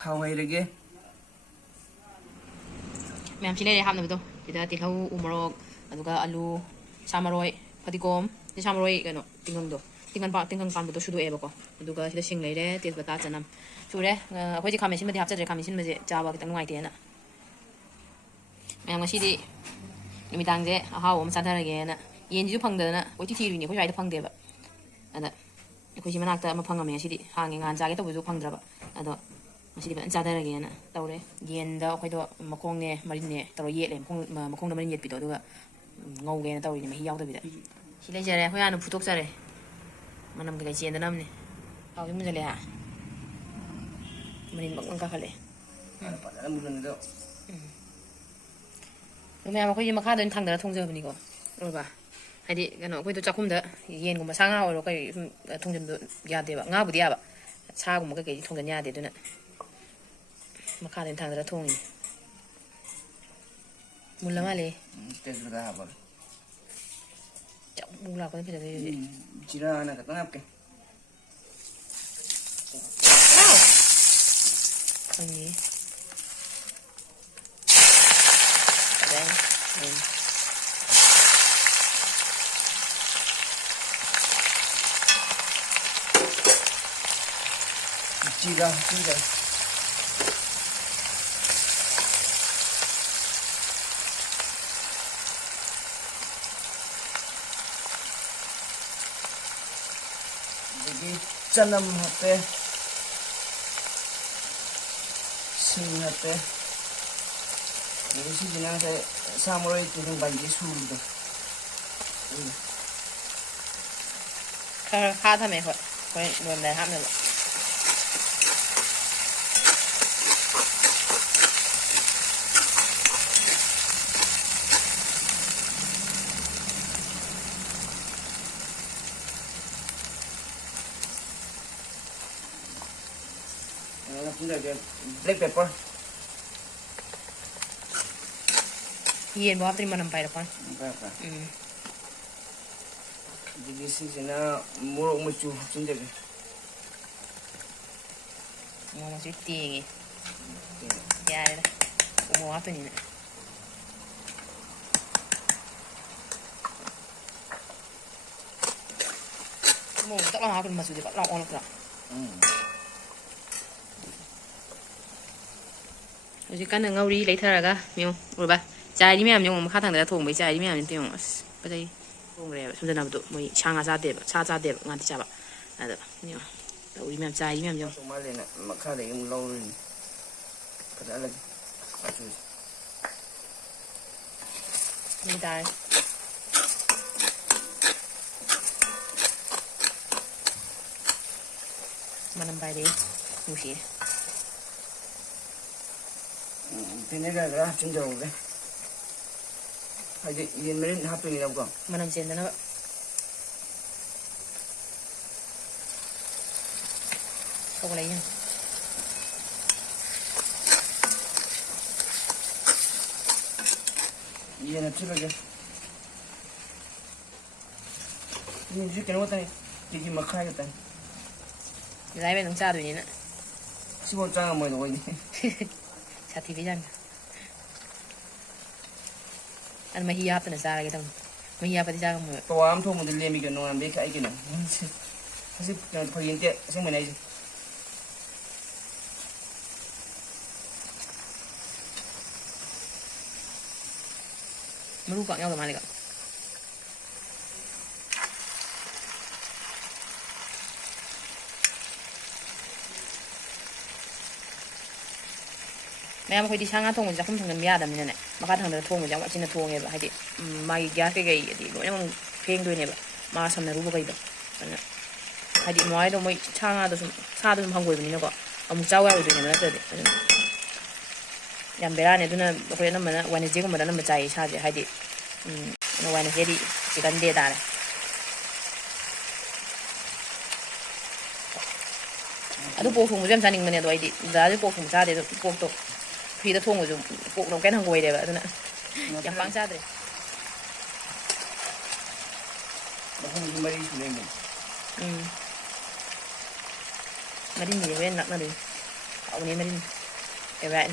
ꯊꯥꯎ ꯍꯩꯔꯒꯦ ꯃꯌꯥꯝ ꯁꯤ ꯂꯩꯔꯦ ꯍꯥꯞꯅꯕꯗꯣ ꯁꯤꯗ ꯇꯤꯜꯍꯧ ꯎ ꯃꯣꯔꯣꯛ ꯑꯗꯨꯒ ꯑꯂꯨ ꯁꯥ ꯃꯔꯣꯏ ꯐꯗꯤꯒꯣꯝ ꯁꯥ ꯃꯔꯣꯏ ꯀꯩꯅꯣ ꯇꯤꯡꯒꯪꯗꯣ ꯇꯤꯡꯒꯪ ꯄꯥꯟꯕꯗꯣ ꯁꯨꯗꯣꯛꯑꯦꯕꯀꯣ ꯑꯗꯨꯒ ꯁꯤꯗ ꯁꯤꯡ ꯂꯩꯔꯦ ꯇꯦꯖꯄꯇꯥ ꯆꯅꯝ ꯁꯨꯔꯦ ꯑꯩꯈꯣꯏꯁꯦ ꯈꯥꯃꯦꯟ ꯑꯁꯤꯟꯕꯗꯤ ꯍꯥꯞꯆꯗ꯭ꯔꯦ ꯈꯥꯃꯦꯟ ꯑꯁꯤꯟꯕꯁꯦ ꯆꯥꯕ ꯈꯤꯇꯪ ꯅꯨꯡꯉꯥꯏꯇꯦꯅ ꯃꯌꯥꯝ ꯉꯁꯤꯗꯤ ꯅꯨꯃꯤꯗꯥꯡꯁꯦ ꯑꯍꯥꯎꯕ ꯑꯃ ꯆꯥꯊꯔꯒꯦꯅ ꯌꯦꯟꯁꯤꯁꯨ ꯐꯪꯗꯗꯅ ꯀꯣꯏꯊꯤ ꯊꯤꯔꯨꯏꯅꯦ ꯑꯩꯈꯣꯏ ꯁ꯭ꯋꯥꯏꯗ ꯐꯪꯗꯦꯕ ꯑꯗ ꯑꯩꯈꯣꯏꯁꯤ ꯃꯅꯥꯛꯇ ꯑꯃ ꯐꯪꯉꯝꯃꯦ ꯉꯁꯤꯗꯤ ꯍꯥꯡꯉꯦ ꯉꯥꯟ ꯆꯥꯒꯦ ꯇꯧꯕꯁꯨ ꯐꯪꯗ꯭ꯔꯕ ꯑꯗꯣ ꯉꯁꯤꯗꯤ ꯐꯖꯅ ꯆꯥꯊꯔꯒꯦꯅ ꯇꯧꯔꯦ ꯌꯦꯟꯗ ꯑꯩꯈꯣꯏꯗꯣ ꯃꯈꯣꯡꯅꯦ ꯃꯔꯤꯟꯅꯦ ꯇꯧꯔ ꯌꯦꯠꯂꯦ ꯃꯈꯣꯡꯗ ꯃꯔꯤꯟ ꯌꯦꯠꯄꯤꯗꯣ ꯑꯗꯨꯒ ꯉꯧꯒꯦꯅ ꯇꯧꯔꯤꯅꯦ ꯃꯍꯤ ꯌꯥꯎꯗꯕꯤꯗ ꯁꯤ ꯂꯩꯖꯔꯦ ꯑꯩꯈꯣꯏ ꯍꯥꯟꯅ ꯐꯨꯠꯇꯣꯛꯆꯔꯦ ꯃꯅꯝ ꯀꯩꯀꯩ ꯆꯦꯟꯗꯅꯕꯅꯦ ꯍꯥꯎꯁꯨ ꯃꯨꯟꯖꯜꯂꯦ ꯍꯥ ꯃꯅꯤꯟ ꯕꯪ ꯀꯥꯈꯠꯂꯦ ꯐꯖꯅ ꯃꯨꯟꯍꯟꯒꯗꯕ ꯑꯗꯣ ꯃꯌꯥꯝ ꯑꯩꯈꯣꯏꯒꯤ ꯃꯈꯥꯗ ꯑꯣꯏꯅ ꯊꯥꯡꯗꯔ ꯊꯣꯡꯖꯕꯅꯤꯀꯣ ꯑꯣꯏꯕ ꯍꯥꯏꯗꯤ ꯀꯩꯅꯣ ꯑꯩꯈꯣꯏꯗꯣ ꯆꯥꯛꯈꯨꯝꯗ ꯌꯦꯟꯒꯨꯝꯕ ꯁꯥ ꯉꯥ ꯑꯣꯏꯔꯣ ꯀꯩ ꯁꯨꯝ ꯊꯣꯡꯖꯤꯟꯕꯗꯣ ꯌꯥꯗꯦꯕ ꯉꯥꯕꯨꯗꯤ ꯌꯥꯕ ꯁꯥꯒꯨꯝꯕ ꯀꯩꯀꯩꯗꯤ ꯊꯣꯡꯖꯤꯟ ꯌꯥꯗꯦ ꯑꯗꯨꯅ ꯃꯈꯥꯗ ꯑꯣꯏꯅ ꯊꯥꯡꯗꯔ ꯊꯣꯡꯉꯤꯅꯦ ꯃꯨꯜꯂ ꯃꯥꯜꯂꯦ ꯇꯦꯖꯄꯇꯥ ꯍꯥꯞꯄꯒꯦ ꯆꯥꯛ ꯕꯨꯛ ꯂꯥꯎꯈꯠꯂꯦ ꯐꯖꯗꯣꯏ ꯍꯧꯖꯤꯛ ꯖꯤꯔꯥꯅ ꯈꯤꯇꯪ ꯍꯥꯞꯀꯦ ꯈꯪꯉꯤ ꯐꯖꯩ ꯖꯤꯔꯥ ꯍꯥꯞꯆꯤꯟꯖꯔꯦ ꯑꯗꯒꯤ ꯆꯅꯝ ꯍꯥꯞꯄꯦ ꯁꯤꯡ ꯍꯥꯞꯄꯦ ꯑꯗꯒꯤ ꯁꯤꯁꯤꯅ ꯉꯁꯥꯏ ꯁꯥ ꯃꯔꯣꯏ ꯇꯤꯜꯍꯧ ꯄꯥꯟꯕꯤ ꯁꯨꯕꯗꯣ ꯈꯔ ꯈꯥ ꯊꯝꯃꯦ ꯍꯣꯏ ꯍꯣꯔꯦꯟ ꯂꯣꯏꯔꯝꯗꯥꯏ ꯍꯥꯞꯅꯕ ꯍꯥꯞꯆꯤꯟꯖꯔꯒꯦ ꯕ꯭ꯂꯦꯛ ꯄꯦꯄꯔ ꯌꯦꯟꯕꯨ ꯍꯥꯞꯇ꯭ꯔꯤ ꯃꯅꯝ ꯄꯥꯏꯔꯛꯄꯅꯤ ꯑꯗꯒꯤ ꯁꯤꯁꯤꯅ ꯃꯣꯔꯣꯛ ꯃꯆꯨ ꯍꯥꯞꯆꯤꯟꯖꯔꯒꯦ ꯃꯣꯔꯣꯛ ꯃꯆꯨ ꯇꯦꯡꯉꯦ ꯌꯥꯔꯦꯗ ꯎꯃꯣꯔꯣꯛ ꯍꯥꯞꯇꯣꯏꯅꯤꯅ ꯃꯣꯔꯣꯛ ꯇꯛ ꯂꯥꯎꯅ ꯍꯥꯞꯈ꯭ꯔꯗꯤ ꯃꯆꯨꯁꯦ ꯄꯛ ꯂꯥꯎꯅ ꯑꯣꯜꯂꯛꯇ꯭ꯔꯥ ꯍꯧꯖꯤꯛ ꯀꯟꯅ ꯉꯧꯔꯤ ꯂꯩꯊꯔꯒ ꯌꯦꯡꯉꯨ ꯎꯔꯕ ꯆꯥꯏꯔꯤ ꯃꯌꯥꯝ ꯌꯦꯡꯉꯨ ꯃꯈꯥ ꯊꯪꯕꯗ ꯊꯣꯡꯕꯩ ꯆꯥꯏꯔꯤ ꯃꯌꯥꯝꯁꯤ ꯌꯦꯡꯉꯨ ꯑꯁ ꯐꯖꯩ ꯊꯣꯡꯈ꯭ꯔꯦꯕ ꯁꯨꯝꯖꯅꯕꯗꯣ ꯃꯣꯏ ꯁꯥ ꯉꯥ ꯆꯥꯗꯦꯕ ꯁꯥ ꯆꯥꯗꯦꯕ ꯉꯥꯗꯤ ꯆꯥꯕ ꯑꯗꯣ ꯌꯦꯡꯉꯨ ꯇꯧꯔꯤ ꯃꯌꯥꯝ ꯆꯥꯏꯔꯤ ꯃꯌꯥꯝ ꯌꯦꯡꯉꯨ ꯃꯥꯜꯂꯦꯅ ꯃꯈꯥꯗꯒꯤ ꯑꯃꯨꯛ ꯂꯧꯔꯨꯔꯤꯅꯤ ꯐꯖꯍꯜꯂꯒꯦ ꯃꯆꯨꯁꯦ ꯃꯤ ꯇꯥꯔꯦ ꯃꯅꯝ ꯄꯥꯏꯔꯛꯏ ꯅꯨꯡꯁꯤꯌꯦ ꯚꯤꯅꯦꯒꯔ ꯈꯔ ꯍꯥꯞꯆꯤꯟꯖꯧꯒꯦ ꯍꯥꯏꯗꯤ ꯌꯦꯟ ꯃꯔꯤꯟ ꯍꯥꯞꯇꯣꯏꯅꯤꯅꯀꯣ ꯃꯅꯝ ꯆꯦꯟꯗꯅꯕ ꯁꯧꯒꯠꯂꯛꯏ ꯌꯦꯡꯉꯨ ꯌꯦꯟ ꯍꯥꯞꯆꯤꯜꯂꯒꯦ ꯌꯦꯟꯁꯤ ꯀꯩꯅꯣ ꯈꯛꯇꯅꯤ ꯀꯦꯖꯤ ꯃꯈꯥꯏ ꯈꯛꯇꯅꯤ ꯂꯥꯏꯕ ꯑꯗꯨꯝ ꯆꯥꯗꯣꯏꯅꯤꯅ ꯁꯤꯐꯥꯎ ꯆꯥ ꯉꯝꯃꯣꯏꯗ ꯑꯩꯈꯣꯏꯗꯤ ꯁꯥꯊꯤꯕꯩ ꯆꯥꯡꯗ ꯑꯗꯨ ꯃꯍꯤ ꯍꯥꯞꯇꯅ ꯆꯥꯔꯒꯦ ꯇꯧꯅꯤ ꯃꯍꯤ ꯍꯥꯞꯄꯗꯤ ꯆꯥ ꯉꯝꯃꯣꯏꯕ ꯄꯋꯥ ꯑꯃ ꯊꯣꯡꯕꯗ ꯂꯦꯝꯃꯤ ꯀꯩꯅꯣ ꯅꯣꯡꯉꯥꯟꯕꯩ ꯈꯥꯛꯏ ꯀꯩꯅꯣ ꯍꯧꯖꯤꯛ ꯐꯥꯒꯤ ꯅꯠꯇꯦ ꯑꯁꯦꯡꯕꯅꯦ ꯑꯩꯁꯦ ꯃꯔꯨ ꯄꯥꯛ ꯌꯥꯎꯗ ꯃꯥꯜꯂꯦꯀꯣ ꯃꯌꯥꯝ ꯑꯩꯈꯣꯏꯗꯤ ꯁꯥ ꯉꯥ ꯊꯣꯡꯕꯁꯦ ꯆꯥꯛꯈꯨꯝ ꯊꯣꯡꯖꯤꯟꯕ ꯌꯥꯗꯕꯅꯤꯅꯅꯦ ꯃꯈꯥ ꯊꯪꯕꯗ ꯊꯣꯡꯕꯁꯦ ꯌꯥꯝ ꯋꯥꯠꯆꯤꯟꯅ ꯊꯣꯡꯉꯦꯕ ꯍꯥꯏꯗꯤ ꯃꯥꯒꯤ ꯒ꯭ꯌꯥꯁ ꯀꯩꯀꯩ ꯍꯥꯏꯗꯤ ꯂꯣꯏꯅꯃꯛ ꯐꯦꯡꯗꯣꯏꯅꯦꯕ ꯃꯥ ꯁꯝꯅꯔꯨꯕ ꯀꯩꯗꯣ ꯑꯗꯨꯅ ꯍꯥꯏꯗꯤ ꯃꯥꯏꯗꯣ ꯃꯣꯏ ꯁꯥ ꯉꯥꯗꯣ ꯁꯨꯝ ꯁꯥꯗꯣ ꯁꯨꯝ ꯍꯪꯒꯣꯏꯕꯅꯤꯅꯀꯣ ꯑꯃꯨꯛ ꯆꯥꯎ ꯌꯥꯔꯣꯏꯗꯣꯏꯅꯦꯕ ꯅꯠꯇ꯭ꯔꯗꯤ ꯑꯗꯨꯅ ꯌꯥꯝ ꯕꯦꯔꯥꯅꯤ ꯑꯗꯨꯅ ꯑꯩꯈꯣই ꯑꯅꯝꯕꯅ ꯋꯦꯗꯅꯁꯗꯦꯒꯨꯝꯕꯗ ꯑꯅꯝꯕ ꯆꯥꯏꯌꯦ ꯁꯥꯁꯦ ꯍꯥꯏꯗꯤ ꯋꯦꯗꯅꯁꯗꯦꯗꯤ ꯆꯤꯀꯟ ꯗꯦ ꯇꯥꯔꯦ ꯑꯗꯨ ꯄꯣꯛ ꯊꯣꯡꯕꯁꯨ ꯌꯥꯝ ꯆꯥꯅꯤꯡꯕꯅꯦ ꯑꯗꯣ ꯑꯩꯗꯤ ꯗꯗꯥꯁꯨ ꯄꯣꯛ ꯊꯣꯡꯕ ꯆꯥꯗꯦ ꯑꯗꯣ ꯄꯣꯛꯇꯣ ꯐ꯭ꯔꯤꯗ ꯊꯣꯡꯕꯁꯨ ꯄꯣꯛꯅ ꯀꯩꯅꯣ ꯍꯪꯒꯣꯏꯔꯦꯕ ꯑꯗꯨꯅ ꯌꯥꯝ ꯄꯥꯡ ꯆꯥꯗ꯭ꯔꯦ ꯃꯈꯣꯡꯁꯨ ꯃꯔꯤ ꯁꯨ ꯂꯩꯔꯝꯃꯦ ꯃꯔꯤꯟꯁꯤꯗꯤ ꯍꯣꯔꯦꯟ ꯂꯥꯛꯅꯗꯣꯏꯅꯤ 하고니 메린 에브라인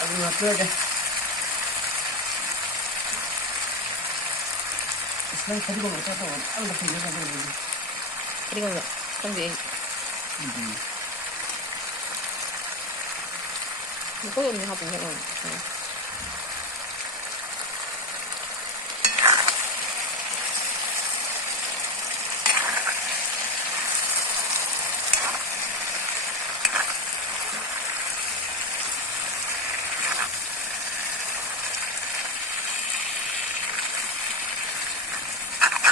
아주 나쁘게 그냥 가지고 못 잡아 아무 같은 거 가지고 그리고 근데 이거 언니 하고 해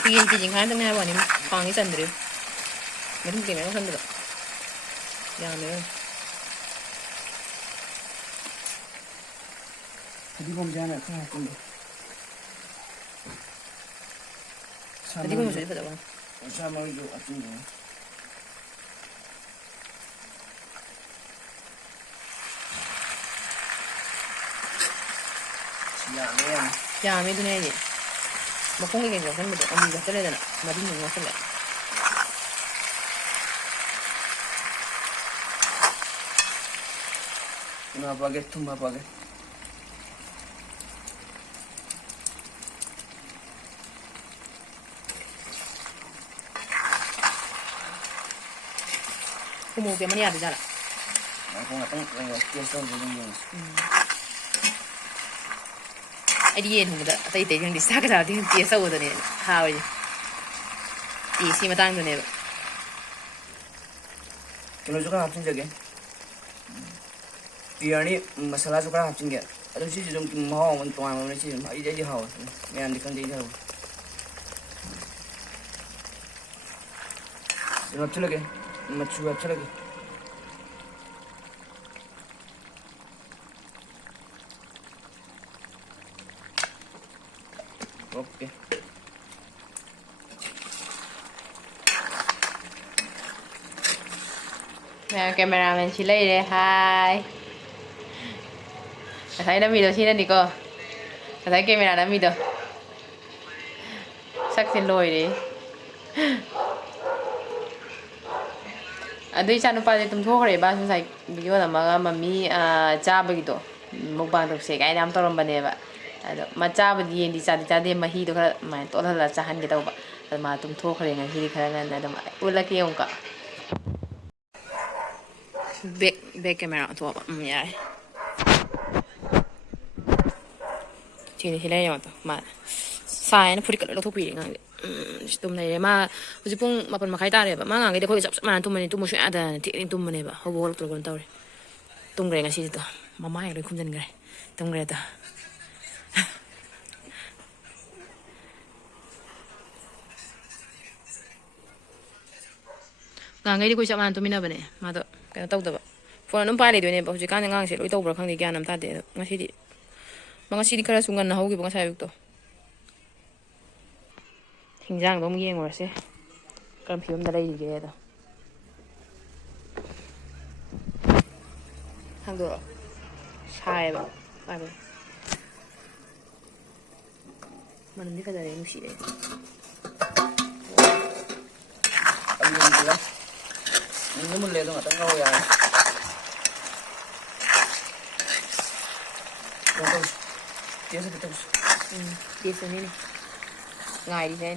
이게 지금 하는 거 아니면 방이 산들이 무슨 게임에 산들 야네 어디 보면 하나 큰 할 건데 어디 보면 저기 보자 봐 사마리도 같은 거 야메 두네니 뭐 공격이 좀 하는 거죠 언니가 떨어야 되나 마딘이 뭐 쓸래 마바게 툼마바게 고모 때문에 해야 되잖아 aku nggak tahu kalau biasa begini 아이디에 누구다 아이 대장 디스타가 되는 뒤에서 오더니 하위 이 심어 당도 내 kalau juga habsin jage biryani masalah juga habsin ge ada sih jom mau untuk mana sih ai jadi hawa yang dikan jadi hawa ini apa lagi macu apa lagi oke cameraman chị lấy đây hai thấy nó video chị đi cô thấy camera nó video sắc xin lỗi đi 아들 차는 빠지 좀 소그래 봐 순사 비교 남아가 마미 짜버기도 먹방도 세가 남 떨어 봐네 봐 아도 마짜버디 엔디 짜디 마히도 그라 마 떨어라 짜 한게 더 봐. 마좀 토그래 가 히리 가는 나도 올라게 온가 백 카메라 또 봐. 야. 지금 히레요 또 마. 사이는 프리컬로 토피링 한 좀 내마 우지 뽕 마번 마 가이다래 봐. 망한 게 거기 잡만 좀 많이 좀 무슨 아다 티링 좀 많이 봐. 하고 그걸 그런 따오래. 좀 그래 가시도 마마야 그래 굶는 그래. 좀 그래도 ngang ko chama to mina bane ma do ka taw da ba phone num pa le de ne ba hu kan ngang se loi taw bra khang de kya nam ta de ngasi di ma ngasi di khara sungan na hogi ba ngasa yuk to hinjang dom yeng wa se kan phium da lai ge da hang do sai ba ba ba man ni ka da le mu shi de ini mulai tu nggak tahu ya terus biasa terus biasa ni ngai đi sen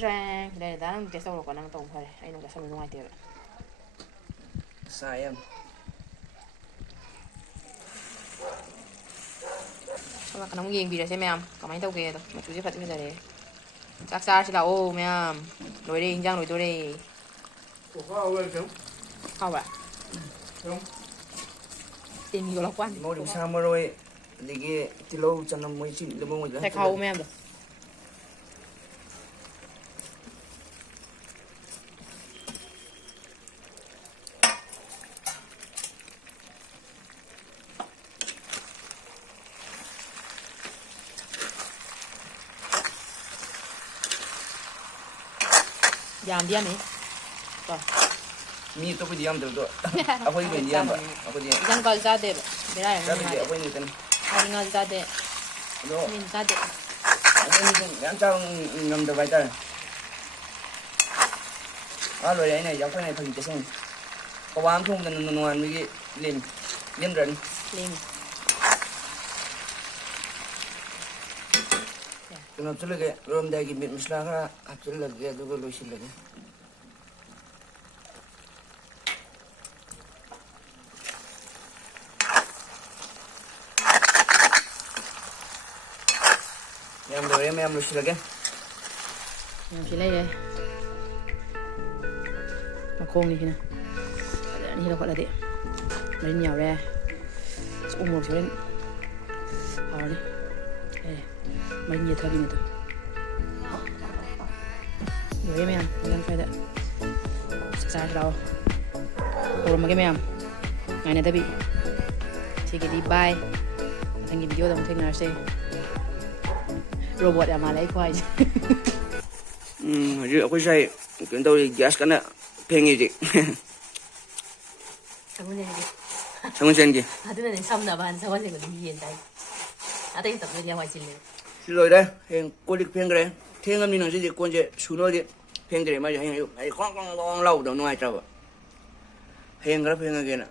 rang đây đã đang sau còn đang tông thôi anh nó xong ngoài tiệm sayang sama cái nóng giềng bị rồi xem em có máy tàu kia rồi mà chú sẽ phát cái gì đấy chắc xa chỉ là ô mẹ nồi đi rang nồi tôi đi không vậy tiền nhiều lắm quan mau được sao mà rồi thì cái lâu cho nó mới chịu được bao nhiêu phải khâu mẹ được giảm đi ăn đi rồi mi tôi phải đi ăn được rồi, aku đi đi ăn vậy, aku đi. Jangan kalau saya deh, berai. Tapi dia aku ini kan, ꯉꯥꯁꯨ ꯆꯥꯗꯦ ꯑꯗꯣ เมนꯆꯥꯗꯦ ꯑꯩꯅ ꯌꯥꯝ ꯆꯥꯕ ꯉꯝꯗꯕ ꯍꯥꯏꯇꯥꯔꯦ ꯂꯣꯏꯔꯦ ꯑꯩꯅ ꯌꯥꯎꯈꯠꯅ ꯐꯪꯈꯤ ꯇꯁꯦꯡ ꯄꯋꯥ ꯑꯃ ꯊꯣꯡꯗꯅ ꯅꯣꯡꯉꯥꯟꯕꯒꯤ ꯂꯦꯝꯗ꯭ꯔꯅꯤ ꯂꯦꯝꯃꯤ ꯀꯩꯅꯣ ꯍꯥꯞꯆꯤꯜꯂꯒꯦ ꯂꯣꯏꯔꯝꯗꯥꯏꯒꯤ ꯃꯤꯠ ꯃꯁꯂꯥ ꯈꯔ ꯍꯥꯞꯆꯤꯜꯂꯒꯦ ꯑꯗꯨꯒ ꯂꯣꯏꯁꯤꯜꯂꯒꯦ ꯃꯌꯥꯝ ꯂꯣꯏꯔꯦ ꯃꯌꯥꯝ ꯂꯣꯏꯁꯤꯜꯂꯒꯦ ꯌꯥꯝꯁꯤ ꯂꯩꯔꯦ ꯃꯈꯣꯡꯅꯤꯁꯤꯅ ꯐꯖꯅ ꯁꯤ ꯂꯧꯈꯠꯂꯗꯤ ꯃꯔꯤꯟ ꯌꯥꯎꯔꯦ ꯎ ꯃꯣꯔꯣꯛꯁꯨ ꯍꯣꯔꯦꯟ ꯍꯥꯎꯔꯅꯤ ꯂꯩꯔꯦ ꯃꯔꯤꯟ ꯌꯦꯊꯕꯤꯅꯤꯗꯣ ꯂꯣꯏꯔꯦ ꯃꯌꯥꯝ ꯃꯊꯪ ꯁ꯭ꯋꯥꯏꯗ ꯆꯥꯛ ꯆꯥꯔꯁꯤ ꯂꯥꯛꯑꯣ ꯍꯧꯔꯝꯃꯒꯦ ꯃꯌꯥꯝ ꯉꯥꯏꯅꯗꯕꯤ ꯁꯤꯒꯤꯗꯤ ꯕꯥꯏ ꯃꯊꯪꯒꯤ ꯚꯤꯗꯤꯑꯣꯗ ꯑꯃꯨꯛ ꯊꯦꯡꯅꯔꯁꯦ ꯔꯣꯕꯣꯠ ꯌꯥꯝ ꯃꯥꯜꯂꯦ ꯑꯩ ꯈ꯭ꯋꯥꯏꯁꯦ ꯍꯧꯖꯤꯛ ꯑꯩꯈꯣꯏ ꯁ꯭ꯋꯥꯏ ꯀꯩꯅꯣ ꯇꯧꯔꯤ ꯒ꯭ꯌꯥꯁ ꯀꯟꯅ ꯐꯦꯡꯉꯤ ꯍꯧꯖꯤꯛ ꯁꯒꯣꯜꯁꯦꯟꯒꯤ ꯁꯒꯣꯜꯁꯦꯟꯒꯤ ꯑꯗꯨꯅꯅꯦ ꯁꯝꯅꯕ ꯍꯥꯟꯅ ꯁꯒꯣꯜꯁꯦꯟꯒꯗꯤ ꯌꯦꯟ ꯆꯥꯏ ꯑꯇꯩ ꯃꯇꯝꯗꯗꯤ ꯍꯋꯥꯏ ꯆꯤꯜꯂꯦ ꯁꯤ ꯂꯣꯏꯔꯦ ꯍꯌꯦꯡ ꯀꯣꯜ ꯂꯤꯛ ꯐꯦꯡꯈ꯭ꯔꯦ ꯊꯦꯡꯉꯕꯅꯤꯅ ꯉꯁꯤꯗꯤ ꯀꯣꯟꯁꯦ ꯁꯨꯅꯕꯗꯤ ꯐꯦꯡꯗ꯭ꯔꯦ ꯃꯥꯁꯦ ꯍꯌꯦꯡ ꯑꯌꯨꯛ ꯍꯥꯏꯗꯤ ꯀ꯭ꯋꯥꯡ ꯀ꯭ꯋꯥꯡ ꯀ꯭ꯋꯥꯡ ꯂꯥꯎꯕꯗꯣ ꯅꯨꯡꯉꯥꯏꯇ꯭ꯔꯕ ꯍꯌꯦꯡ ꯈꯔ ꯐꯦꯡꯉꯒꯦꯅ